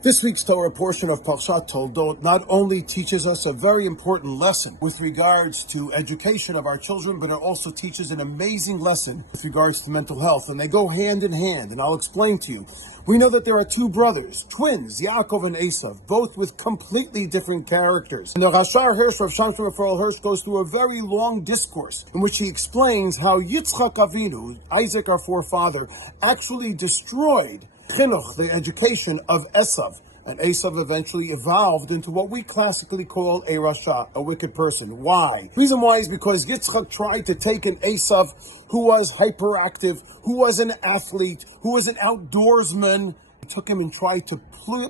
This week's Torah portion of Parshat Toldot not only teaches us a very important lesson with regards to education of our children, but it also teaches an amazing lesson with regards to mental health. And they go hand in hand, and I'll explain to you. We know that there are two brothers, twins, Yaakov and Esav, both with completely different characters. And the Rashar Hirsch of Shamshon Raphael Hirsch goes through a very long discourse in which he explains how Yitzchak Avinu, Isaac our forefather, actually destroyed chinuch, the education of Esav. And Esav eventually evolved into what we classically call a rasha, a wicked person. Why? Reason why is because Yitzchak tried to take an Esav who was hyperactive, who was an athlete, who was an outdoorsman. He took him and tried to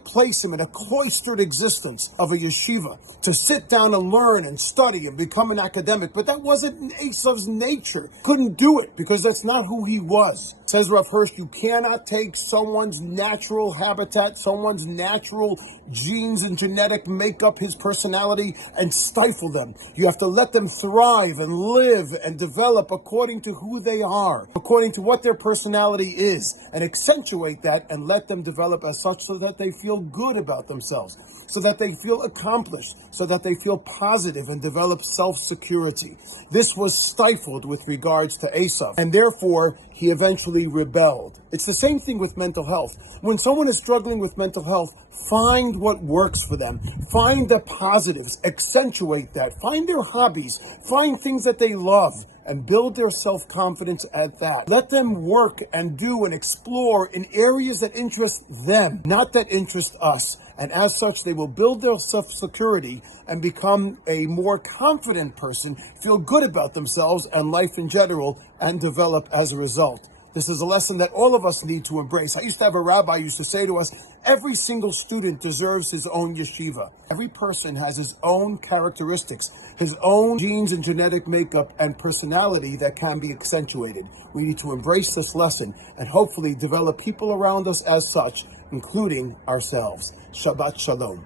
place him in a cloistered existence of a yeshiva, to sit down and learn and study and become an academic. But that wasn't in Esav's nature. Couldn't do it because that's not who he was. Says Rav Hirsch, you cannot take someone's natural habitat, someone's natural genes and genetic makeup, his personality, and stifle them. You have to let them thrive and live and develop according to who they are, according to what their personality is, and accentuate that and let them develop as such so that they feel good about themselves, so that they feel accomplished, so that they feel positive and develop self-security. This was stifled with regards to Esav, and therefore he eventually rebelled. It's the same thing with mental health. When someone is struggling with mental health, find what works for them. Find the positives, accentuate that. Find their hobbies, find things that they love, and build their self-confidence at that. Let them work and do and explore in areas that interest them, not that interest us. And as such, they will build their self-security and become a more confident person, feel good about themselves and life in general, and develop as a result. This is a lesson that all of us need to embrace. I used to have a rabbi who used to say to us, every single student deserves his own yeshiva. Every person has his own characteristics, his own genes and genetic makeup and personality that can be accentuated. We need to embrace this lesson and hopefully develop people around us as such, including ourselves. Shabbat shalom.